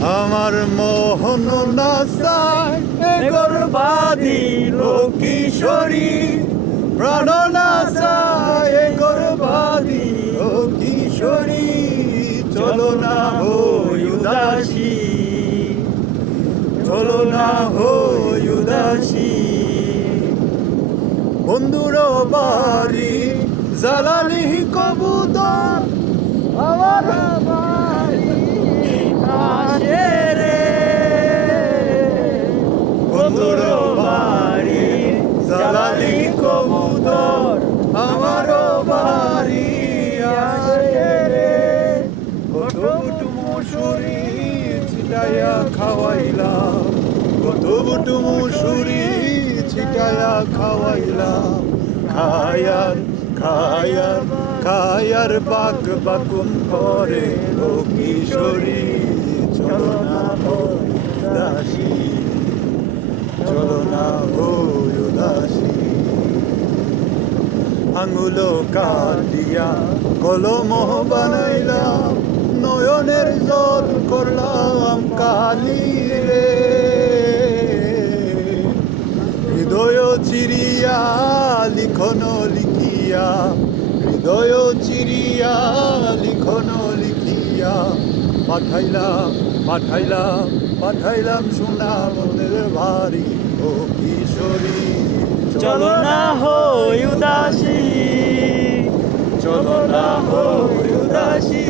আমার মোহন নাচায় গর্বাদিল কিশোরী, প্রাণ নাচায় গর্বাদিল কিশোরী। চলো না হই উদাসী, চলো না হই উদাসী। বন্ধুর বাড়ি জ্বালানি কবুতর আমার বাড়ি আসে রে। বন্ধুর বাড়ি জ্বালানি কবুতর আমার বাড়ি আসে রে। কত বুটু মুসুরি ছিটাইয়া খাওয়াইলাম, কত বুটু মুসুরি ছিটাইয়া খাওয়াইলাম। খায়ার খায়ার খায়ার বাক বাকুম করে ও কিশোরী। চলো না হই উদাসী, চলো না হই উদাসী। আঙুল কাটিয়া কলম বানাইলাম, নয়নের জল করলাম কালি রে। হৃদয় চিরিয়া লিখন লিখিয়া, হৃদয় চিরিয়া লিখন লিখিয়া পাঠাইলাম পাঠাইলাম পাঠাইলাম সোনা মনের ভারী ও কিশোরী। চলো না হই উদাসী, চলো না হই উদাসী।